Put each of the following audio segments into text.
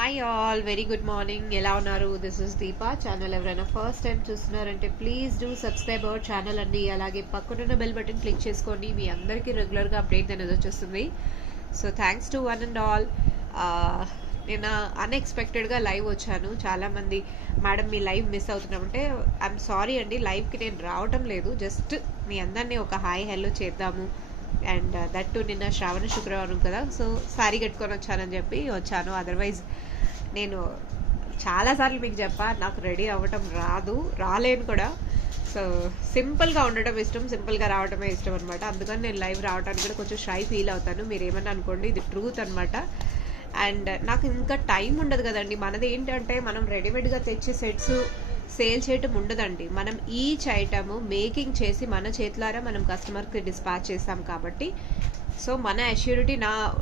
Hi all, very good morning. ఎలా ఉన్నారు? This is Deepa. Channel ఎవరైనా ఫస్ట్ టైం చూస్తున్నారంటే please do subscribe our channel అండి. అలాగే పక్కనున్న బెల్ బటన్ క్లిక్ చేసుకోండి. మీ అందరికీ రెగ్యులర్గా అప్డేట్ అనేది వచ్చేస్తుంది. So thanks to one and all. నేను అన్ఎక్స్పెక్టెడ్గా లైవ్ వచ్చాను. చాలామంది మేడం మీ లైవ్ మిస్ అవుతున్నామంటే ఐఎమ్ సారీ అండి, లైవ్కి నేను రావటం లేదు. జస్ట్ మీ అందరినీ ఒక హాయ్ హెల్లో చేద్దాము. అండ్ దట్ టు నిన్న శ్రావణ శుక్రవారం కదా, సో శారీ కట్టుకొని వచ్చానని చెప్పి వచ్చాను. అదర్వైజ్ నేను చాలాసార్లు మీకు చెప్పా, నాకు రెడీ అవ్వటం రాలేను కూడా. సో సింపుల్గా ఉండటం ఇష్టం, సింపుల్గా రావడమే ఇష్టం అనమాట. అందుకని నేను లైవ్ రావడానికి కూడా కొంచెం షై ఫీల్ అవుతాను. మీరు ఏమన్నా అనుకోండి, ఇది ట్రూత్ అనమాట. అండ్ నాకు ఇంకా టైం ఉండదు కదండి. మనది ఏంటంటే మనం రెడీమేడ్గా తెచ్చే సెట్స్ సేల్ చేయటం ఉండదండి. మనం ఈచ్ ఐటమ్ మేకింగ్ చేసి మన చేతులారా మనం కస్టమర్కి డిస్పాచ్ చేస్తాం కాబట్టి సో మన అష్యూరిటీ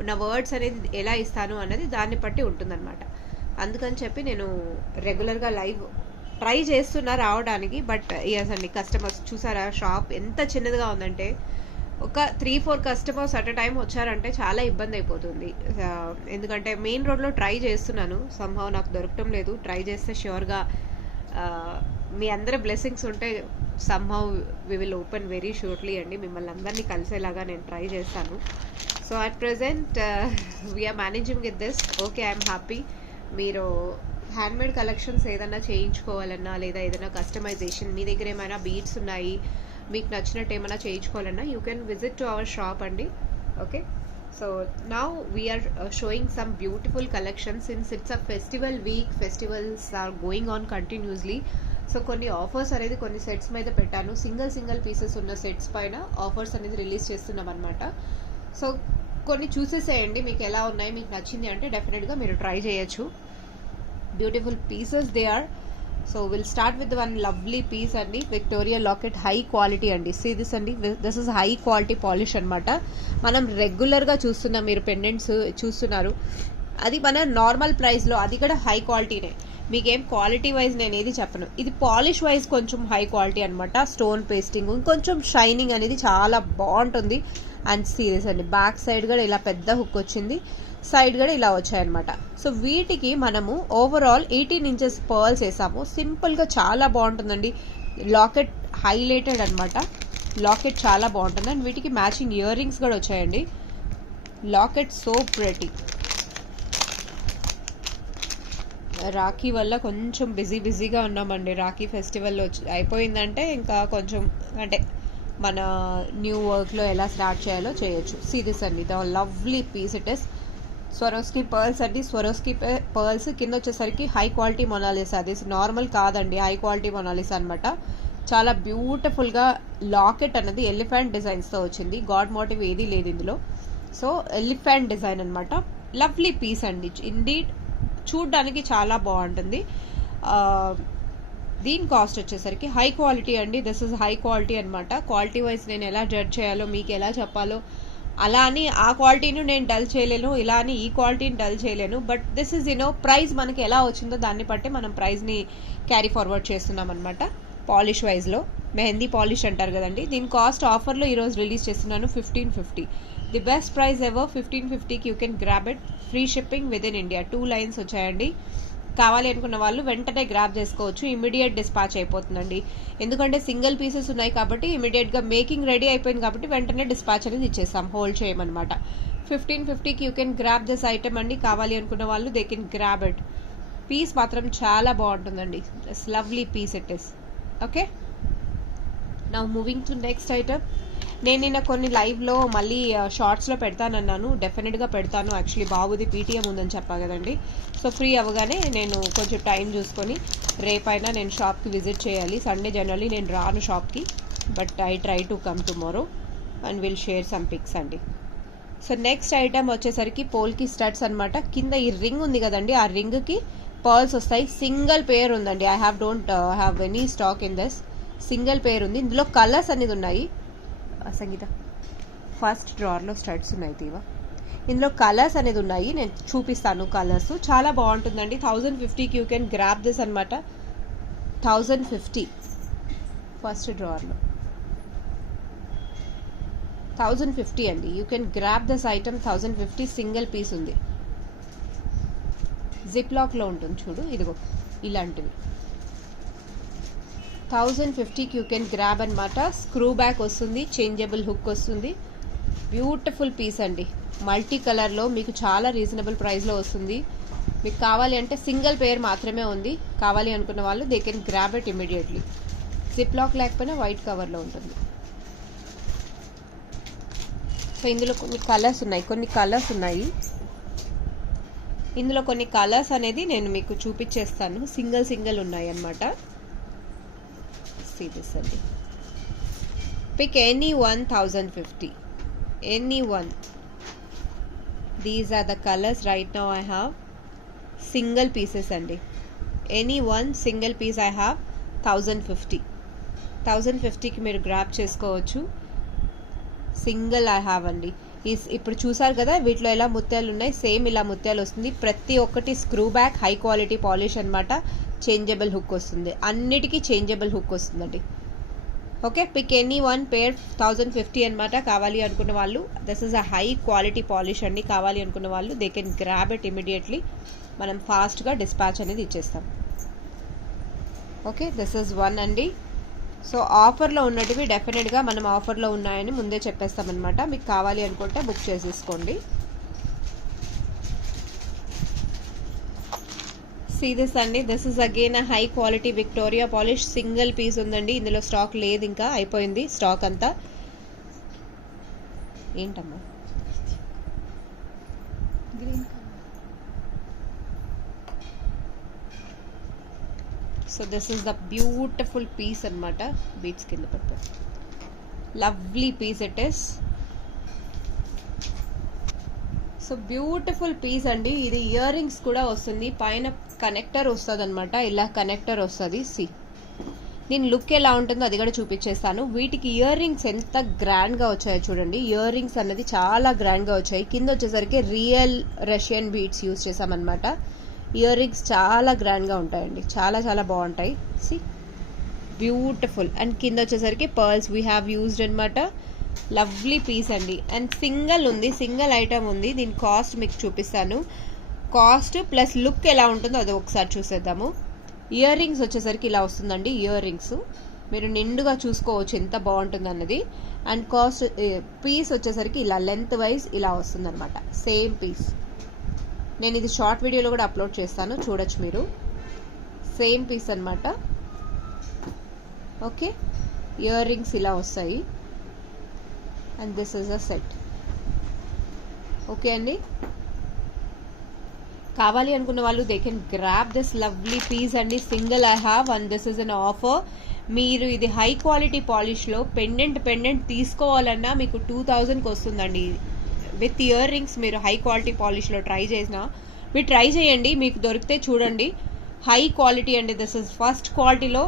నా వర్డ్స్ అనేది ఎలా ఇస్తాను అన్నది దాన్ని బట్టి ఉంటుందన్నమాట. అందుకని చెప్పి నేను రెగ్యులర్గా లైవ్ ట్రై చేస్తున్నా రావడానికి. బట్ ఎస్ అండి, కస్టమర్స్ చూసారా షాప్ ఎంత చిన్నదిగా ఉందంటే ఒక 3-4 కస్టమర్స్ అట్ అ టైం వచ్చారంటే చాలా ఇబ్బంది అయిపోతుంది. ఎందుకంటే మెయిన్ రోడ్లో ట్రై చేస్తున్నాను, సంహవ్ నాకు దొరకటం లేదు. ట్రై చేస్తే ష్యూర్గా మీ అందరి బ్లెస్సింగ్స్ ఉంటే somehow we will open very surely అండి. మిమ్మల్ని అందరినీ కలిసేలాగా నేను ట్రై చేస్తాను. So at present we're managing with this. Okay, I'm happy. మీరు హ్యాండ్మేడ్ కలెక్షన్స్ ఏదైనా చేయించుకోవాలన్నా లేదా ఏదైనా కస్టమైజేషన్ మీ దగ్గర ఏమైనా బీడ్స్ ఉన్నాయి, మీకు నచ్చినట్టు ఏమైనా చేయించుకోవాలన్నా you can visit to our shop అండి. Okay, so now we're showing some beautiful collection since it's a festival week. Festivals are going on continuously. So కొన్ని ఆఫర్స్ అనేది కొన్ని సెట్స్ మీద పెట్టాను. సింగిల్ పీసెస్ ఉన్న సెట్స్ పైన ఆఫర్స్ అనేది release చేస్తున్నాం అనమాట. సో కొన్ని చూసేసేయండి, మీకు ఎలా ఉన్నాయి, మీకు నచ్చింది అంటే డెఫినెట్గా మీరు ట్రై చేయొచ్చు. Beautiful pieces they are. So will start with one lovely piece అండి, విక్టోరియా లాకెట్, హై క్వాలిటీ అండి. సీ దిస్ అండి, this is high quality polish అనమాట. మనం రెగ్యులర్గా చూస్తున్నాం, మీరు పెండెంట్స్ చూస్తున్నారు, అది మన నార్మల్ ప్రైస్లో, అది కూడా హై క్వాలిటీనే. మీకేం క్వాలిటీ వైజ్ నేను ఏది చెప్పను. ఇది పాలిష్ వైజ్ కొంచెం హై క్వాలిటీ అనమాట. స్టోన్ పేస్టింగ్, ఇంకొంచెం షైనింగ్ అనేది చాలా బాగుంటుంది. అండ్ సీరియస్ అండి, బ్యాక్ సైడ్ కూడా ఇలా పెద్ద హుక్ వచ్చింది, సైడ్ కూడా ఇలా వచ్చాయన్నమాట. సో వీటికి మనము ఓవరాల్ 18 ఇంచెస్ పర్ల్స్ వేసాము. సింపుల్గా చాలా బాగుంటుందండి. లాకెట్ హైలైటెడ్ అనమాట. లాకెట్ చాలా బాగుంటుంది. అండ్ వీటికి మ్యాచింగ్ ఇయర్ రింగ్స్ కూడా వచ్చాయండి. Locket so pretty. రాఖీ వల్ల కొంచెం బిజీగా ఉన్నామండి. రాఖీ ఫెస్టివల్ అయిపోయిందంటే ఇంకా కొంచెం అంటే మన న్యూ వర్క్లో ఎలా స్టార్ట్ చేయాలో చేయొచ్చు. సీరియస్ అండి, the lovely piece it is. Swarovski pearls అండి. స్వరోస్కి పర్ల్స్ కింద వచ్చేసరికి హై క్వాలిటీ మొనాలిసా. అది నార్మల్ కాదండి, హై క్వాలిటీ మొనాలిసా అనమాట. చాలా బ్యూటిఫుల్గా లాకెట్ అనేది ఎలిఫెంట్ డిజైన్స్తో వచ్చింది. గాడ్ మోటివ్ ఏదీ లేదు ఇందులో. సో ఎలిఫెంట్ డిజైన్ అనమాట. లవ్లీ పీస్ అండి. ఇండీడ్ చూడ్డానికి చాలా బాగుంటుంది. దీని కాస్ట్ వచ్చేసరికి హై క్వాలిటీ అండి. దిస్ ఇస్ హై క్వాలిటీ అనమాట. క్వాలిటీ వైజ్ నేను ఎలా జడ్జ్ చేయాలో, మీకు ఎలా చెప్పాలో, అలా అని ఆ క్వాలిటీని నేను డల్ చేయలేను, ఇలా అని ఈ క్వాలిటీని డల్ చేయలేను. బట్ దిస్ ఇస్ ప్రైస్ మనకి ఎలా వచ్చిందో దాన్ని బట్టి మనం ప్రైస్ని క్యారీ ఫార్వర్డ్ చేస్తున్నాం అనమాట. పాలిష్ వైజ్లో మెహందీ పాలిష్ అంటారు కదండి, దీని కాస్ట్ ఆఫర్లో ఈరోజు రిలీజ్ చేస్తున్నాను 1550. The best price ever. 1550కి you can grab it. Free shipping within India. 2 lines వచ్చాయండి. కావాలి అనుకున్న వాళ్ళు వెంటనే గ్రాబ్ చేసుకోవచ్చు. ఇమీడియట్ డిస్పాచ్ అయిపోతుందండి. ఎందుకంటే సింగిల్ పీసెస్ ఉన్నాయి కాబట్టి ఇమీడియట్గా మేకింగ్ రెడీ అయిపోయింది కాబట్టి వెంటనే డిస్పాచ్ అనేది ఇచ్చేస్తాం, హోల్డ్ చేయమన్నమాట. 1550కి you can grab this item అండి. కావాలి అనుకున్న వాళ్ళు they can grab it. Piece మాత్రం చాలా బాగుంటుందండి. It's lovely piece it is. Okay, now moving to next item. నేను నిన్న కొన్ని లైవ్లో మళ్ళీ షార్ట్స్లో పెడతానన్నాను, డెఫినెట్గా పెడతాను. యాక్చువల్లీ బాబుది పీటీఎం ఉందని చెప్పా కదండి. సో ఫ్రీ అవ్వగానే నేను కొంచెం టైం చూసుకొని రేపైనా నేను షాప్కి విజిట్ చేయాలి. సండే జనరల్లీ నేను రాను షాప్కి, but I try to come tomorrow and will share some pics అండి. సో నెక్స్ట్ ఐటమ్ వచ్చేసరికి పోల్కి స్టడ్స్ అనమాట. కింద ఈ రింగ్ ఉంది కదండి, ఆ రింగ్కి పర్ల్స్ వస్తాయి. సింగిల్ పేర్ ఉందండి. I don't have any stock in this. Single పేర్ ఉంది. ఇందులో కలర్స్ అనేది ఉన్నాయి. సంగీత ఫస్ట్ డ్రార్లో స్టడ్స్ ఉన్నాయి తీవా. ఇందులో కలర్స్ అనేది ఉన్నాయి, నేను చూపిస్తాను. కలర్స్ చాలా బాగుంటుందండి. 1050కి యూ కెన్ గ్రాబ్ దిస్ అనమాట. 1050 ఫస్ట్ డ్రార్లో 1050 అండి. You can grab this item 1050. Single piece ఉంది. జిప్ లాక్లో ఉంటుంది చూడు, ఇదిగో ఇలాంటివి 1050కి యూ కెన్ గ్రాబ్ అనమాట. స్క్రూ బ్యాక్ వస్తుంది, చేంజబుల్ హుక్ వస్తుంది. బ్యూటిఫుల్ పీస్ అండి, మల్టీ కలర్లో మీకు చాలా రీజనబుల్ ప్రైస్లో వస్తుంది. మీకు కావాలి అంటే సింగిల్ పేర్ మాత్రమే ఉంది, కావాలి అనుకున్న వాళ్ళు they can grab it immediately. Zip lock లేకపోయినా వైట్ కవర్లో ఉంటుంది. సో ఇందులో కొన్ని కలర్స్ ఉన్నాయి. ఇందులో కొన్ని కలర్స్ అనేది నేను మీకు చూపించేస్తాను, సింగిల్ ఉన్నాయి అన్నమాట. See this అండి, pick any one 1050, any one. These are the colors right now I have. Single pieces అండి, any one single piece I have 1050కి మీరు గ్రాప్ చేసుకోవచ్చు. సింగిల్ ఐ హ్యావ్ అండి. ఇప్పుడు చూసారు కదా వీటిలో ఎలా ముత్యాలు ఉన్నాయి, సేమ్ ఇలా ముత్యాలు వస్తుంది. ప్రతి ఒక్కటి screw back, high quality polish అనమాట. చేంజబుల్ హుక్ వస్తుంది, అన్నిటికీ చేంజబుల్ హుక్ వస్తుందండి. Okay, pick any one pair 1050 అనమాట. కావాలి అనుకున్న వాళ్ళు, this is a high quality polish అండి. కావాలి అనుకున్న వాళ్ళు they can grab it immediately. మనం ఫాస్ట్గా డిస్పాచ్ అనేది ఇచ్చేస్తాం. ఓకే, దిస్ ఇస్ వన్ అండి. సో ఆఫర్లో ఉన్నటివి డెఫినెట్గా మనం ఆఫర్లో ఉన్నాయని ముందే చెప్పేస్తామన్నమాట. మీకు కావాలి అనుకుంటే బుక్ చేసేసుకోండి. See this అండి, this is again a high quality Victoria polish. Single piece ఉందండి, ఇందులో స్టాక్ లేదు, ఇంకా అయిపోయింది స్టాక్ అంతా. ఏంటమ్మా green colour. So this is the beautiful piece అనమాట. బీట్స్ కింద పడతాయి, lovely piece it is. So beautiful piece అండి. ఇది ఇయర్ రింగ్స్ కూడా వస్తుంది, పైన కనెక్టర్ వస్తుంది అనమాట. ఇలా కనెక్టర్ వస్తుంది. సి దీని లుక్ ఎలా ఉంటుందో అది కూడా చూపించేస్తాను. వీటికి ఇయర్ రింగ్స్ ఎంత గ్రాండ్గా వచ్చాయో చూడండి. ఇయర్ రింగ్స్ అన్నది చాలా గ్రాండ్గా వచ్చాయి. కింద వచ్చేసరికి రియల్ రష్యన్ బీట్స్ యూజ్ చేసామన్నమాట. ఇయర్ రింగ్స్ చాలా గ్రాండ్గా ఉంటాయండి, చాలా చాలా బాగుంటాయి. C beautiful. అండ్ కింద వచ్చేసరికి పర్ల్స్ వీ హ్యావ్ యూజ్డ్ అనమాట. లవ్లీ పీస్ అండి. అండ్ సింగిల్ ఉంది, సింగిల్ ఐటమ్ ఉంది. దీని కాస్ట్ మీకు చూపిస్తాను. కాస్ట్ ప్లస్ లుక్ ఎలా ఉంటుందో అది ఒకసారి చూసేద్దాము. ఇయర్ రింగ్స్ వచ్చేసరికి ఇలా వస్తుందండి. ఇయర్ రింగ్స్ మీరు నిండుగా చూసుకోవచ్చు ఎంత బాగుంటుంది అన్నది. అండ్ కాస్ట్ పీస్ వచ్చేసరికి ఇలా లెంత్ వైజ్ ఇలా వస్తుంది అనమాట. Same piece. నేను ఇది షార్ట్ వీడియోలో కూడా అప్లోడ్ చేస్తాను, చూడొచ్చు మీరు. సేమ్ పీస్ అనమాట. ఓకే, ఇయర్ రింగ్స్ ఇలా వస్తాయి. And this is a set. Okay అండి, కావాలి అనుకున్న వాళ్ళు they can grab this lovely piece అండి. Single I have and this is an offer. మీరు ఇది హై క్వాలిటీ పాలిష్లో పెండెంట్ తీసుకోవాలన్నా మీకు 2000కి వస్తుందండి. విత్ ఇయర్ రింగ్స్ మీరు హై క్వాలిటీ పాలిష్లో ట్రై చేసినా, మీరు ట్రై చేయండి, మీకు దొరికితే చూడండి. హై క్వాలిటీ అండి. దిస్ ఇస్ ఫస్ట్ క్వాలిటీలో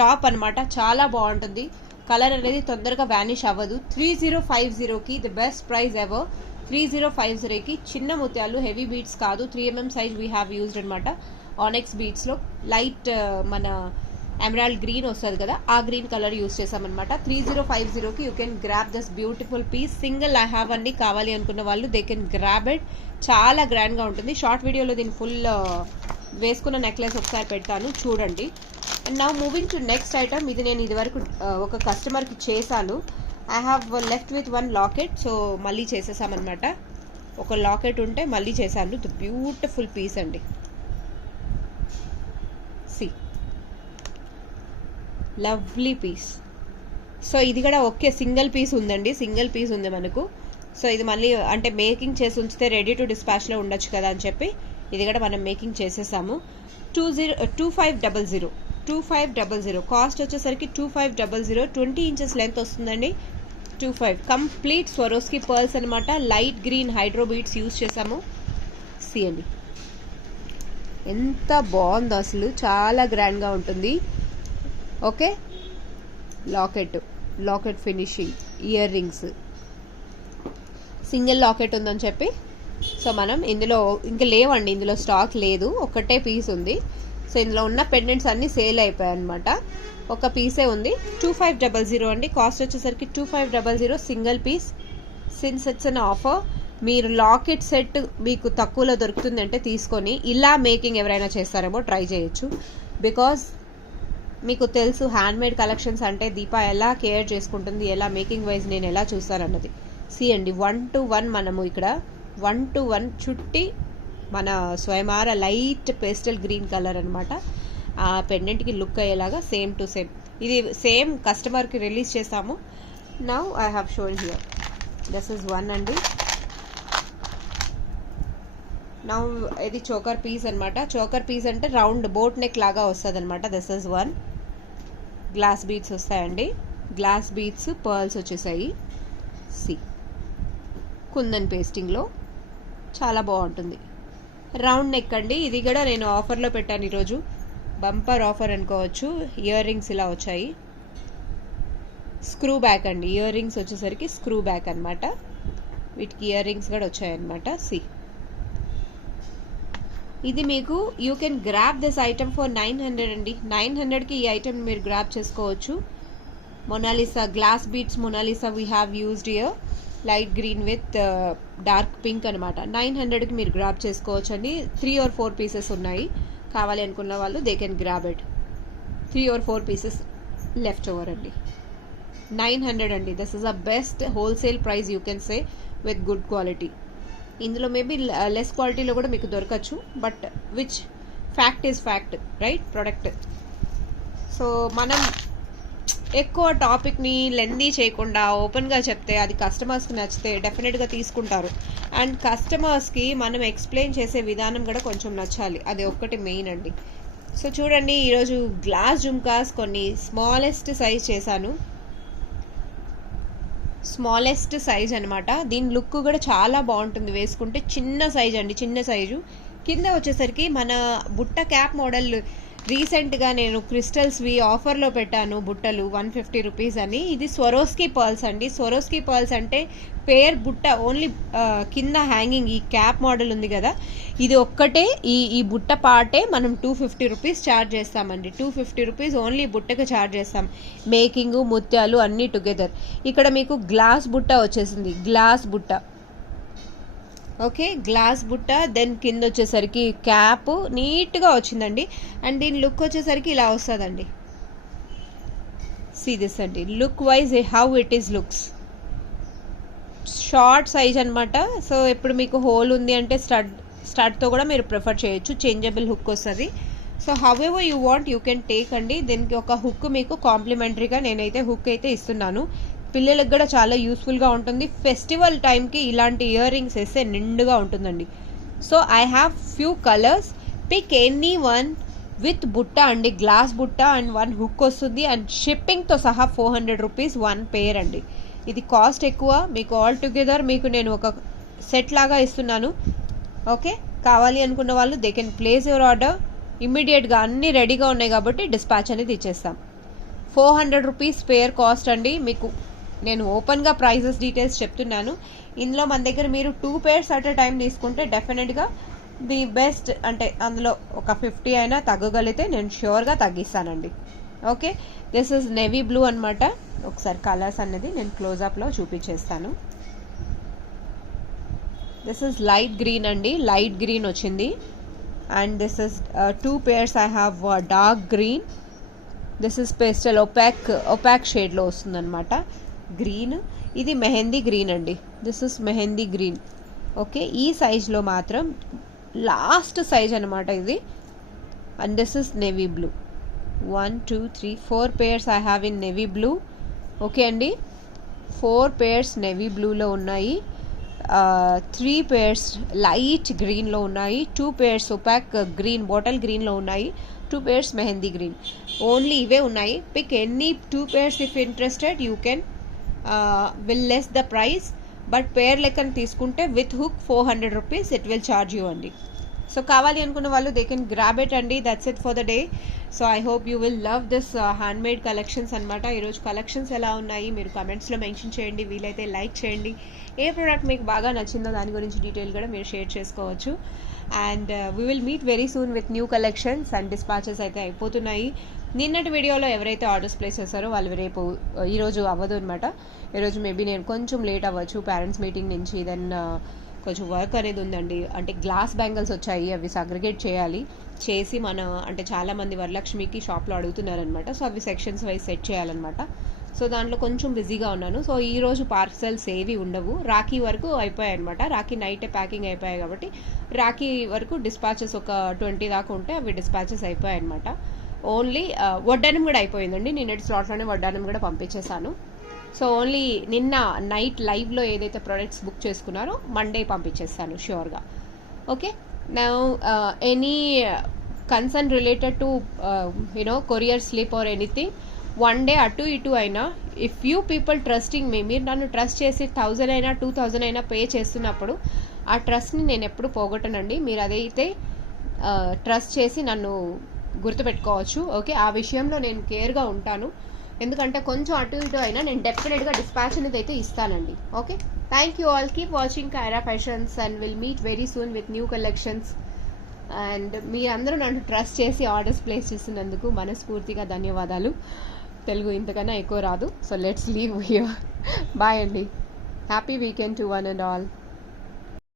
టాప్ అనమాట. చాలా బాగుంటుంది. కలర్ అనేది తొందరగా వ్యానిష్ అవ్వదు. 3050కి ది బెస్ట్ ప్రైస్ ఎవర్. 3050కి చిన్న ముత్యాలు, హెవీ బీట్స్ కాదు, 3mm size we have used అనమాట. ఆనెక్స్ బీట్స్లో లైట్ మన ఎమరాల్డ్ గ్రీన్ వస్తుంది కదా, ఆ గ్రీన్ కలర్ యూజ్ చేసామన్నమాట. 3050కి you can grab this beautiful piece. Single I have అండి. కావాలి అనుకున్న వాళ్ళు దే కెన్ గ్రాబ్ ఇట్. చాలా గ్రాండ్గా ఉంటుంది. షార్ట్ వీడియోలో దీని ఫుల్ వేసుకున్న నెక్లెస్ ఒకసారి పెడతాను, చూడండి. And now moving to next item. ఇది నేను ఇదివరకు ఒక కస్టమర్కి చేశాను. I have left with one locket. So మళ్ళీ చేసేసామన్నమాట. ఒక లాకెట్ ఉంటే మళ్ళీ చేశాను. ది బ్యూటిఫుల్ పీస్ అండి. See lovely piece. సో ఇది కూడా ఓకే, సింగిల్ పీస్ ఉందండి, సింగిల్ పీస్ ఉంది మనకు. సో ఇది మళ్ళీ అంటే మేకింగ్ చేసి ఉంచితే రెడీ టు డిస్పాచ్లో ఉండొచ్చు కదా అని చెప్పి ఇది కూడా మనం మేకింగ్ చేసేసాము. 2500 కాస్ట్ వచ్చేసరికి 2500. 20 ఇంచెస్ లెంత్ వస్తుందండి. 25 కంప్లీట్ స్వరోస్కి పర్ల్స్ అనమాట. Light green hydro beats use చేసాము. సి అండి ఎంత బాగుందో అసలు, చాలా గ్రాండ్గా ఉంటుంది. Okay, locket finishing, ear rings, single locket ఉందని చెప్పి సో మనం ఇందులో ఇంకా లేవండి, ఇందులో స్టాక్ లేదు, ఒకటే పీస్ ఉంది. సో ఇందులో ఉన్న పెండెంట్స్ అన్నీ సేల్ అయిపోయాయి అనమాట. ఒక పీసే ఉంది. 2500 అండి. కాస్ట్ వచ్చేసరికి 2500 single piece. Since it's on offer మీరు లాకెట్ సెట్ మీకు తక్కువలో దొరుకుతుంది అంటే తీసుకొని ఇలా మేకింగ్ ఎవరైనా చేస్తారేమో ట్రై చేయొచ్చు. బికాజ్ మీకు తెలుసు హ్యాండ్మేడ్ కలెక్షన్స్ అంటే దీప ఎలా కేర్ చేసుకుంటుంది, ఎలా మేకింగ్ వైజ్ నేను ఎలా చూస్తానన్నది. సి అండి 1:1 మనము ఇక్కడ 1:1 చుట్టి మన స్వయమార లైట్ పేస్టల్ గ్రీన్ కలర్ అనమాట. ఆ పెండెంట్కి లుక్ అయ్యేలాగా సేమ్ టు సేమ్ ఇది సేమ్ కస్టమర్కి రిలీజ్ చేస్తాము. Now I have shown here this is 1 అండి. నౌ ఇది చోకర్ పీస్ అనమాట. చోకర్ పీస్ అంటే రౌండ్ బోట్ నెక్ లాగా వస్తుంది అనమాట. This is 1. గ్లాస్ బీడ్స్ వస్తాయండి. గ్లాస్ బీడ్స్ పర్ల్స్ వచ్చేసాయి. సి కుందన్ పేస్టింగ్లో చాలా బాగుంటుంది. రౌండ్ నెక్ అండి. ఇది కూడా నేను ఆఫర్లో పెట్టాను ఈరోజు. బంపర్ ఆఫర్ అనుకోవచ్చు. ఇయర్ రింగ్స్ ఇలా వచ్చాయి. స్క్రూ బ్యాక్ అండి. ఇయర్ రింగ్స్ వచ్చేసరికి స్క్రూ బ్యాక్ అనమాట. వీటికి ఇయర్ రింగ్స్ కూడా వచ్చాయన్నమాట. సి ఇది మీకు you can grab this item for 900 అండి. 900కి ఈ ఐటమ్ మీరు గ్రాప్ చేసుకోవచ్చు. Mona Lisa glass beads Mona Lisa we have used year light green with dark pink అనమాట. 900కి మీరు గ్రాప్ చేసుకోవచ్చు అండి. 3 or 4 పీసెస్ ఉన్నాయి. కావాలి అనుకున్న వాళ్ళు they can grab it. 3 or 4 pieces left over అండి. 900 అండి. This is a best wholesale price you can say with good quality. ఇందులో మేబీ లెస్ క్వాలిటీలో కూడా మీకు దొరకచ్చు. But which fact is fact right product. So మనం ఎక్కువ టాపిక్ని లెందీ చేయకుండా ఓపెన్గా చెప్తే అది కస్టమర్స్కి నచ్చితే డెఫినెట్గా తీసుకుంటారు. అండ్ కస్టమర్స్కి మనం ఎక్స్ప్లెయిన్ చేసే విధానం కూడా కొంచెం నచ్చాలి. అది ఒక్కటి మెయిన్ అండి. సో చూడండి ఈరోజు గ్లాస్ జుమ్కాస్ కొన్ని స్మాలెస్ట్ సైజ్ చేశాను. స్మాలెస్ట్ సైజ్ అనమాట. దీని లుక్ కూడా చాలా బాగుంటుంది వేసుకుంటే. చిన్న సైజ్ అండి, చిన్న సైజు. కింద వచ్చేసరికి మన బుట్ట క్యాప్ మోడల్ రీసెంట్గా నేను క్రిస్టల్స్వి ఆఫర్లో పెట్టాను. బుట్టలు 150 రూపీస్ అని. ఇది స్వరోస్కీ పర్ల్స్ అండి. స్వరోస్కీ పర్ల్స్ అంటే పేర్ బుట్ట ఓన్లీ కింద హ్యాంగింగ్ ఈ క్యాప్ మోడల్ ఉంది కదా, ఇది ఒక్కటే ఈ బుట్ట పాటే మనం 250 రూపీస్ ఛార్జ్ చేస్తామండి. 250 రూపీస్ ఓన్లీ బుట్టకు ఛార్జ్ చేస్తాం. మేకింగ్ ముత్యాలు అన్నీ టుగెదర్. ఇక్కడ మీకు గ్లాస్ బుట్ట వచ్చేసింది. గ్లాస్ బుట్ట ఓకే, గ్లాస్ బుట్ట. దెన్ కింద వచ్చేసరికి క్యాప్ నీట్గా వచ్చిందండి. అండ్ దీని లుక్ వచ్చేసరికి ఇలా వస్తుందండి. సీ దిస్ అండి look wise how it is looks. Short size అనమాట. సో ఇప్పుడు మీకు హోల్ ఉంది అంటే స్టడ్తో కూడా మీరు ప్రిఫర్ చేయొచ్చు. చేంజబుల్ హుక్ వస్తుంది. So how ever you want you can take అండి. దీనికి ఒక హుక్ మీకు కాంప్లిమెంటరీగా నేనైతే హుక్ అయితే ఇస్తున్నాను. పిల్లలకు కూడా చాలా యూస్ఫుల్గా ఉంటుంది. ఫెస్టివల్ టైంకి ఇలాంటి ఇయర్ రింగ్స్ వేస్తే నిండుగా ఉంటుందండి. So I have few colours. Pick any one with బుట్ట అండి. గ్లాస్ బుట్ట అండ్ 1 హుక్ వస్తుంది. అండ్ షిప్పింగ్తో సహా 400 రూపీస్ 1 పేర్ అండి. ఇది కాస్ట్ ఎక్కువ. మీకు ఆల్ టుగెదర్ మీకు నేను ఒక సెట్ లాగా ఇస్తున్నాను. ఓకే, కావాలి అనుకున్న వాళ్ళు they can place your order. ఇమ్మీడియట్గా అన్నీ రెడీగా ఉన్నాయి కాబట్టి డిస్పాచ్ అనేది ఇచ్చేస్తాం. 400 రూపీస్ పేర్ కాస్ట్ అండి. మీకు నేను ఓపెన్గా ప్రైజెస్ డీటెయిల్స్ చెప్తున్నాను. ఇందులో మన దగ్గర మీరు 2 pairs అట్ ఎ టైం తీసుకుంటే డెఫినెట్గా ది బెస్ట్. అంటే అందులో ఒక 50 అయినా తగ్గగలిగితే నేను ష్యూర్గా తగ్గిస్తానండి. Okay, this is navy blue అనమాట. ఒకసారి కలర్స్ అనేది నేను క్లోజప్లో చూపించేస్తాను. దిస్ ఇస్ లైట్ గ్రీన్ అండి. లైట్ గ్రీన్ వచ్చింది. And this is 2 pairs I have dark green. This is pastel opaque షేడ్లో వస్తుందన్నమాట గ్రీన్. ఇది మెహందీ గ్రీన్ అండి. This is mehndi green. Okay, ఈ సైజ్లో మాత్రం లాస్ట్ సైజ్ అనమాట ఇది. And this is navy blue. 1 2 3 4 pairs I have in navy blue. Okay అండి, 4 pairs నేవీ బ్లూలో ఉన్నాయి. 3 pairs లైట్ గ్రీన్లో ఉన్నాయి. 2 pairs ఒపాక్ గ్రీన్ బాటిల్ గ్రీన్లో ఉన్నాయి. 2 pairs మెహందీ గ్రీన్. ఓన్లీ ఇవే ఉన్నాయి. Pick any 2 pairs if interested you can will less the price. But pair లెక్కన తీసుకుంటే with hook 400 rupees it will charge you అండి. సో కావాలి అనుకున్న వాళ్ళు దే కెన్ గ్రాబ్ ఇట్ అండి. That's it for the day. So I hope you will love this handmade collections అనమాట. ఈరోజు collections ఎలా ఉన్నాయి మీరు కమెంట్స్లో మెన్షన్ చేయండి. వీలైతే లైక్ చేయండి. ఏ ప్రోడక్ట్ మీకు బాగా నచ్చిందో దాని గురించి డీటెయిల్ కూడా మీరు షేర్ చేసుకోవచ్చు. And we will meet very soon with new collections. And dispatches అయితే అయిపోతున్నాయి. నిన్నటి వీడియోలో ఎవరైతే ఆర్డర్స్ ప్లేస్ చేస్తారో వాళ్ళు రేపు ఈరోజు అవ్వదు అనమాట. ఈరోజు మేబీ నేను కొంచెం లేట్ అవ్వచ్చు పేరెంట్స్ మీటింగ్ నుంచి. దెన్ కొంచెం వర్క్ అనేది ఉందండి. అంటే గ్లాస్ బ్యాంగిల్స్ వచ్చాయి, అవి సగ్రిగేట్ చేయాలి. చేసి అంటే చాలామంది వరలక్ష్మికి షాప్లో అడుగుతున్నారనమాట. సో అవి సెక్షన్స్ వైజ్ సెట్ చేయాలన్నమాట. సో దాంట్లో కొంచెం బిజీగా ఉన్నాను. సో ఈరోజు పార్సల్స్ ఏవి ఉండవు. రాఖీ వరకు అయిపోయాయి అనమాట. రాఖీ నైటే ప్యాకింగ్ అయిపోయాయి కాబట్టి రాఖీ వరకు డిస్పాచెస్ ఒక 20 దాకా ఉంటే అవి డిస్పాచెస్ అయిపోయాయి అనమాట. ఓన్లీ వడ్డానం కూడా అయిపోయిందండి. నిన్నటి స్లాట్లోనే వడ్డానం కూడా పంపించేశాను. సో ఓన్లీ నిన్న నైట్ లైవ్లో ఏదైతే ప్రొడక్ట్స్ బుక్ చేసుకున్నారో మండే పంపించేస్తాను ష్యూర్గా. Okay, now any concern related to courier slip or anything, one day అటు ఇటు అయినా, if you people trusting me, మీరు నన్ను ట్రస్ట్ చేసి 1000 అయినా 2000 అయినా పే చేస్తున్నప్పుడు ఆ ట్రస్ట్ని నేను ఎప్పుడు పోగొట్టనండి. మీరు అదైతే ట్రస్ట్ చేసి నన్ను గుర్తుపెట్టుకోవచ్చు. ఓకే, ఆ విషయంలో నేను కేర్గా ఉంటాను. ఎందుకంటే కొంచెం అటు ఇటు అయినా నేను డెఫినెట్గా డిస్పాచ్ అనేది అయితే ఇస్తానండి. Okay, thank you all, keep watching Kaira Fashions and will meet very soon with new collections. And మీరందరూ నన్ను ట్రస్ట్ చేసి ఆర్డర్స్ ప్లేస్ చేసినందుకు మనస్ఫూర్తిగా ధన్యవాదాలు. తెలుగు ఇంతకన్నా ఎక్కువ రాదు. So let's leave here. Bye అండి. Happy weekend to one and all.